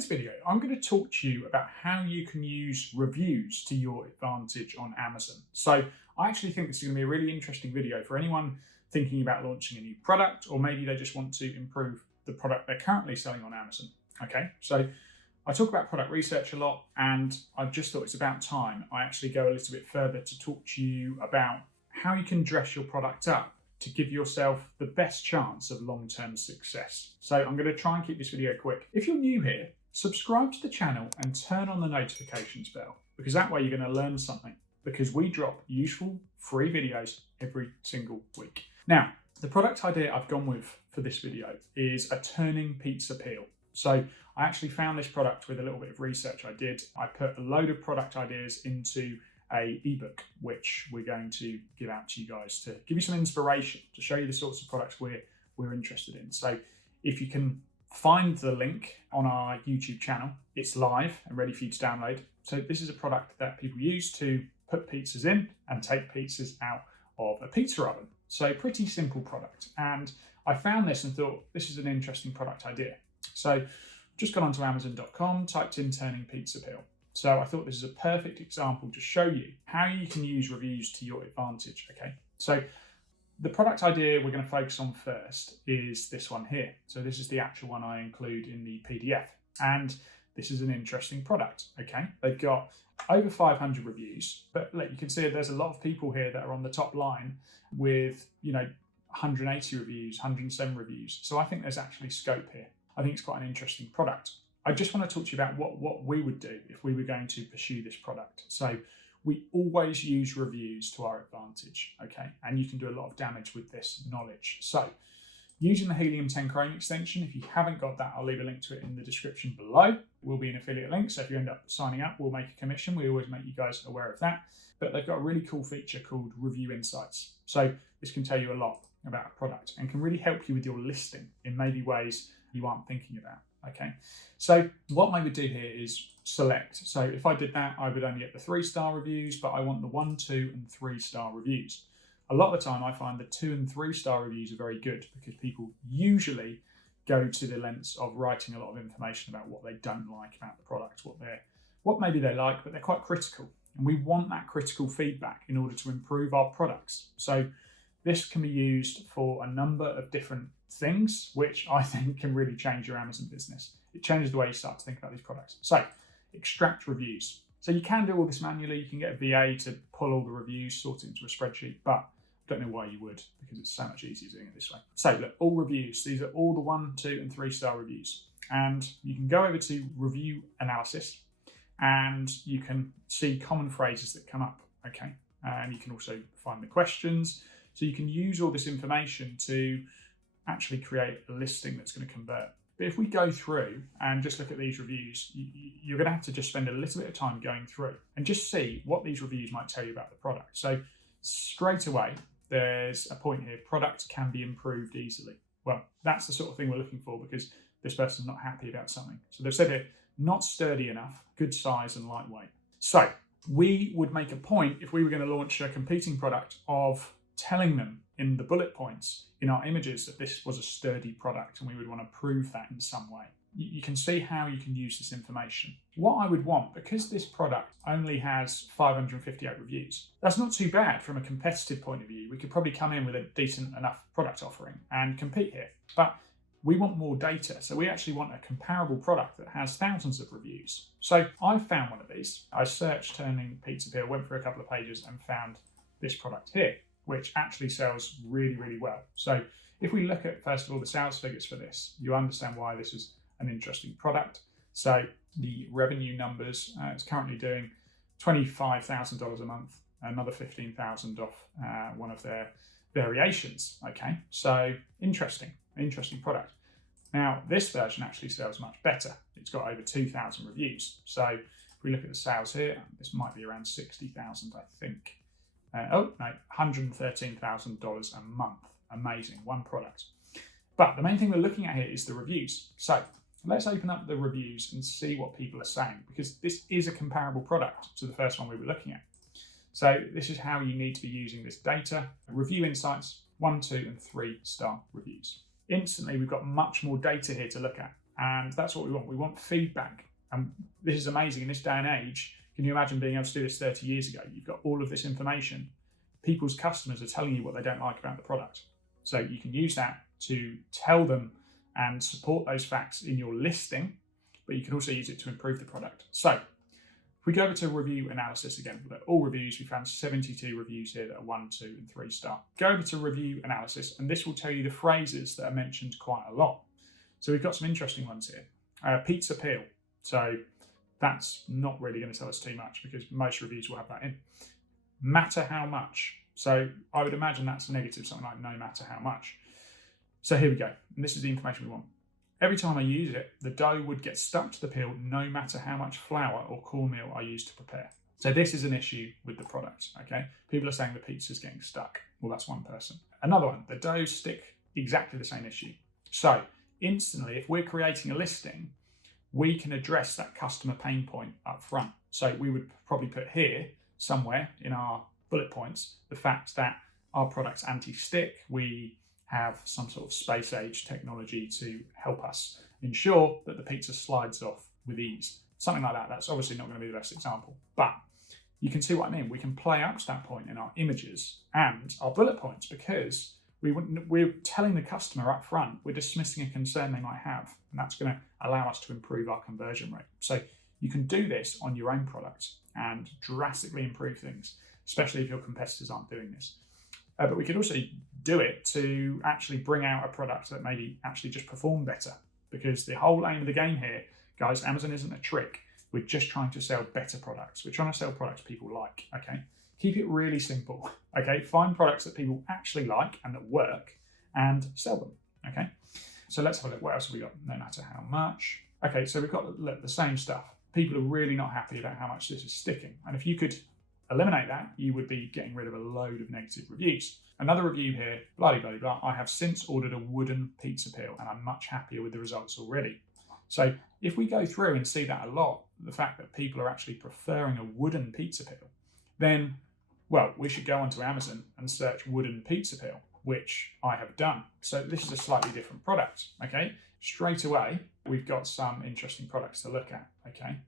today's video, I'm going to talk to you about how you can use reviews to your advantage on Amazon. So I actually think this is going to be a really interesting video for anyone thinking about launching a new product, or maybe they just want to improve the product they're currently selling on Amazon. Okay, so I talk about product research a lot, and I just thought it's about time I actually go a little bit further to talk to you about how you can dress your product up to give yourself the best chance of long-term success. So I'm going to try and keep this video quick. If you're new here, subscribe to the channel and turn on the notifications bell, because that way you're going to learn something, because we drop useful free videos every single week. Now, the product idea I've gone with for this video is a turning pizza peel. So I actually found this product with a little bit of research I did. I put a load of product ideas into an ebook, which we're going to give out to you guys to give you some inspiration, to show you the sorts of products we're interested in. So if you can find the link on our YouTube channel, it's live and ready for you to download. So this is a product that people use to put pizzas in and take pizzas out of a pizza oven. So pretty simple product. And I found this and thought, this is an interesting product idea. So just gone onto Amazon.com, typed in turning pizza peel. So I thought this is a perfect example to show you how you can use reviews to your advantage, okay? So the product idea we're going to focus on first is this one here. So this is the actual one I include in the PDF. And this is an interesting product, okay? They've got over 500 reviews, but look, you can see there's a lot of people here that are on the top line with, 180 reviews, 107 reviews. So I think there's actually scope here. I think it's quite an interesting product. I just want to talk to you about what we would do if we were going to pursue this product. So we always use reviews to our advantage, okay? And you can do a lot of damage with this knowledge. So using the Helium 10 Chrome extension, if you haven't got that, I'll leave a link to it in the description below. Will be an affiliate link, so if you end up signing up, we'll make a commission. We always make you guys aware of that. But they've got a really cool feature called Review Insights. So this can tell you a lot about a product and can really help you with your listing in maybe ways you aren't thinking about. Okay, so what I would do here is select. So if I did that, I would only get the 3-star reviews, but I want the 1, 2, and 3-star reviews. A lot of the time I find the 2 and 3-star reviews are very good because people usually go to the lengths of writing a lot of information about what they don't like about the product, what maybe they like, but they're quite critical. And we want that critical feedback in order to improve our products. So this can be used for a number of different things, which I think can really change your Amazon business. It changes the way you start to think about these products. So extract reviews. So you can do all this manually. You can get a VA to pull all the reviews, sort it into a spreadsheet, but I don't know why you would, because it's so much easier doing it this way. So look, all reviews. These are all the 1, 2, and 3-star reviews. And you can go over to review analysis and you can see common phrases that come up, okay? And you can also find the questions. So you can use all this information to actually create a listing that's going to convert. But if we go through and just look at these reviews, you're going to have to just spend a little bit of time going through and just see what these reviews might tell you about the product. So straight away, there's a point here, product can be improved easily. Well, that's the sort of thing we're looking for because this person's not happy about something. So they've said here, not sturdy enough, good size and lightweight. So we would make a point if we were going to launch a competing product of telling them in the bullet points in our images that this was a sturdy product, and we would want to prove that in some way. You can see how you can use this information. What I would want, because this product only has 558 reviews, that's not too bad from a competitive point of view. We could probably come in with a decent enough product offering and compete here. But we want more data. So we actually want a comparable product that has thousands of reviews. So I found one of these. I searched turning pizza peel, went through a couple of pages and found this product here, which actually sells really, really well. So if we look at, first of all, the sales figures for this, you understand why this is an interesting product. So the revenue numbers, it's currently doing $25,000 a month, another $15,000 off one of their variations. Okay, so interesting product. Now, this version actually sells much better. It's got over 2,000 reviews. So if we look at the sales here, this might be around 60,000, I think. $113,000 a month. Amazing, one product. But the main thing we're looking at here is the reviews. So let's open up the reviews and see what people are saying, because this is a comparable product to the first one we were looking at. So this is how you need to be using this data. Review Insights, 1, 2, and 3-star reviews. Instantly, we've got much more data here to look at. And that's what we want. We want feedback. And this is amazing in this day and age. Can you imagine being able to do this 30 years ago? You've got all of this information. People's customers are telling you what they don't like about the product. So you can use that to tell them and support those facts in your listing, but you can also use it to improve the product. So if we go over to review analysis again, look at all reviews, we found 72 reviews here that are 1, 2, and 3 star. Go over to review analysis, and this will tell you the phrases that are mentioned quite a lot. So we've got some interesting ones here. Pizza peel. So that's not really going to tell us too much because most reviews will have that in. Matter how much. So I would imagine that's negative, something like no matter how much. So here we go. And this is the information we want. Every time I use it, the dough would get stuck to the peel no matter how much flour or cornmeal I use to prepare. So this is an issue with the product, okay? People are saying the pizza's getting stuck. Well, that's one person. Another one, the doughs stick, exactly the same issue. So instantly, if we're creating a listing, we can address that customer pain point up front. So we would probably put here somewhere in our bullet points the fact that our product's anti-stick. We have some sort of space age technology to help us ensure that the pizza slides off with ease. Something like that. That's obviously not going to be the best example, but you can see what I mean. We can play up to that point in our images and our bullet points because we're telling the customer up front, we're dismissing a concern they might have, and that's going to allow us to improve our conversion rate. So you can do this on your own product and drastically improve things, especially if your competitors aren't doing this. But we could also do it to actually bring out a product that maybe actually just perform better, because the whole aim of the game here, guys, Amazon isn't a trick. We're just trying to sell better products. We're trying to sell products people like, okay? Keep it really simple, okay? Find products that people actually like and that work and sell them, okay? So let's have a look. What else have we got? No matter how much. Okay, so we've got the same stuff. People are really not happy about how much this is sticking. And if you could eliminate that, you would be getting rid of a load of negative reviews. Another review here, blah, blah, blah, blah. I have since ordered a wooden pizza peel and I'm much happier with the results already. So if we go through and see that a lot, the fact that people are actually preferring a wooden pizza peel, then, well, we should go onto Amazon and search wooden pizza peel, which I have done. So this is a slightly different product, okay? Straight away, we've got some interesting products to look at, okay?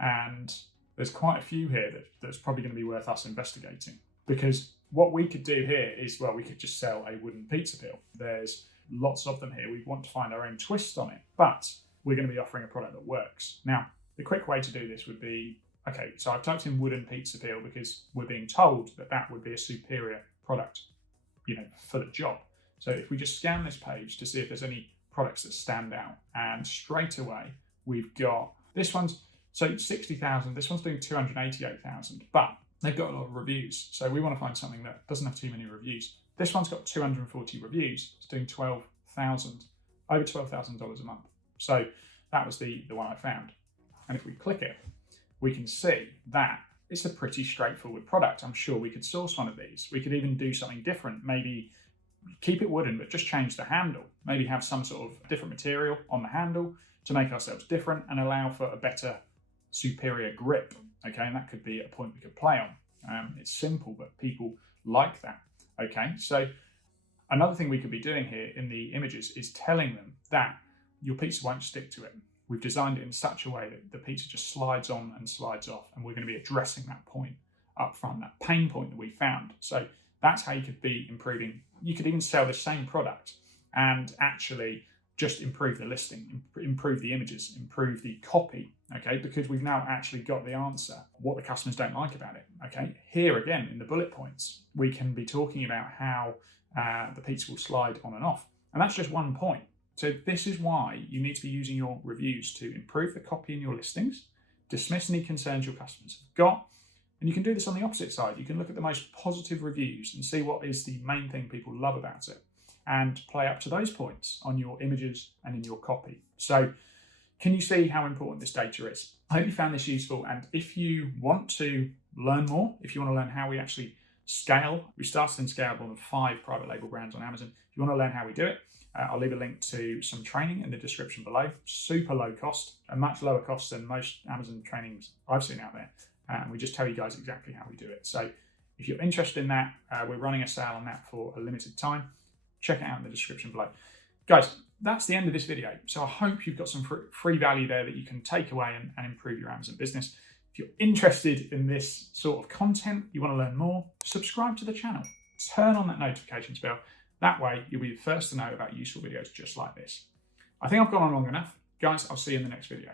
And there's quite a few here that's probably going to be worth us investigating, because what we could do here is, well, we could just sell a wooden pizza peel. There's lots of them here. We want to find our own twist on it, but we're going to be offering a product that works. Now, the quick way to do this would be, okay, so I've typed in wooden pizza peel because we're being told that that would be a superior product, for the job. So if we just scan this page to see if there's any products that stand out, and straight away we've got this one's, so 60,000, this one's doing 288,000, but they've got a lot of reviews. So we want to find something that doesn't have too many reviews. This one's got 240 reviews. It's doing over $12,000 a month. So that was the one I found. And if we click it, we can see that it's a pretty straightforward product. I'm sure we could source one of these. We could even do something different. Maybe keep it wooden, but just change the handle. Maybe have some sort of different material on the handle to make ourselves different and allow for a better, superior grip. Okay, and that could be a point we could play on. It's simple, but people like that. Okay, so another thing we could be doing here in the images is telling them that your pizza won't stick to it. We've designed it in such a way that the pizza just slides on and slides off, and we're going to be addressing that point up front, that pain point that we found. So that's how you could be improving. You could even sell the same product and actually just improve the listing, improve the images, improve the copy, okay? Because we've now actually got the answer, what the customers don't like about it, okay? Here again, in the bullet points, we can be talking about how the pizza will slide on and off. And that's just one point. So this is why you need to be using your reviews to improve the copy in your listings, dismiss any concerns your customers have got, and you can do this on the opposite side. You can look at the most positive reviews and see what is the main thing people love about it and play up to those points on your images and in your copy. So can you see how important this data is? I hope you found this useful, and if you want to learn more, if you want to learn how we actually scale, we started in scalable with 5 private label brands on Amazon. If you want to learn how we do it, I'll leave a link to some training in the description below. Super low cost, and much lower cost than most Amazon trainings I've seen out there. And we just tell you guys exactly how we do it. So if you're interested in that, we're running a sale on that for a limited time. Check it out in the description below. Guys, that's the end of this video. So I hope you've got some free value there that you can take away and improve your Amazon business. If you're interested in this sort of content, you want to learn more, subscribe to the channel, turn on that notifications bell. That way you'll be the first to know about useful videos just like this. I think I've gone on long enough. Guys, I'll see you in the next video.